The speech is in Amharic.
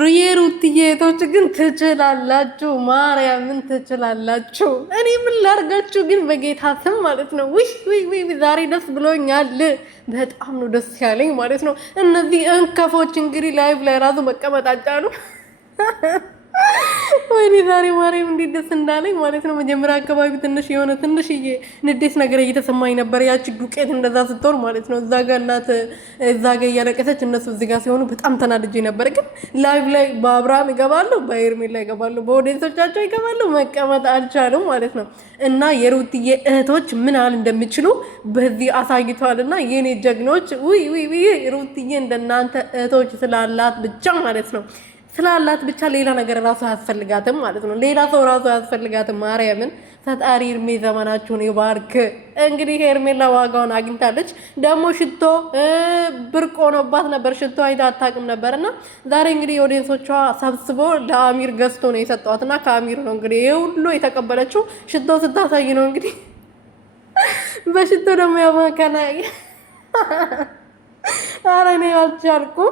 ሩትዬ እህቶች ግን ትችላላችሁ፣ ማርያምን ትችላላችሁ። እኔ ምን ላርጋችሁ ግን በጌታ ስም ማለት ነው። ውይ ዛሬ ደስ ብሎኛል። በጣም ነው ደስ ያለኝ ማለት ነው። እነዚህ እንከፎች እንግዲህ ላይቭ ላይ ራሱ መቀመጣጫ ነው። ወይኔ ዛሬ ማርያም እንዴት ደስ እንዳለኝ ማለት ነው። መጀመሪያ አካባቢ የሆነ ትንሽዬ ንዴት ነገር እየተሰማኝ ነበር። ያቺ ዱቄት እንደዛ ስትሆን ማለት ነው። እዛ ጋር እናት እዛ ጋር እያለቀሰች እነሱ እዚህ ጋር ሲሆኑ በጣም ተናድጄ ነበር። ግን ላይቭ ላይ በአብርሃም ይገባሉ፣ በኤርሜላ ይገባሉ፣ በኦዲየንሶቻቸው ይገባሉ። መቀመጥ አልቻሉም ማለት ነው። እና የሩትዬ እህቶች ምን ያህል እንደሚችሉ በዚህ አሳይተዋል። እና የኔ ጀግኖች ውይ ሩትዬ እንደናንተ እህቶች ስላላት ብቻ ማለት ነው ስላላት ብቻ ሌላ ነገር ራሱ አያስፈልጋትም ማለት ነው። ሌላ ሰው ራሱ አያስፈልጋትም። ማርያምን ፈጣሪ እድሜ ዘመናችሁን ይባርክ። እንግዲህ ሄርሜላ ዋጋውን አግኝታለች። ደግሞ ሽቶ ብርቅ ሆኖባት ነበር። ሽቶ አይታ አታውቅም ነበር እና ዛሬ እንግዲህ የኦዲየንሶቿ ሰብስቦ ለአሚር ገዝቶ ነው የሰጧት እና ከአሚር ነው እንግዲህ ይህ ሁሉ የተቀበለችው። ሽቶ ስታሳይ ነው እንግዲህ በሽቶ ደግሞ ያማከና ኧረ እኔ አልቻልኩም።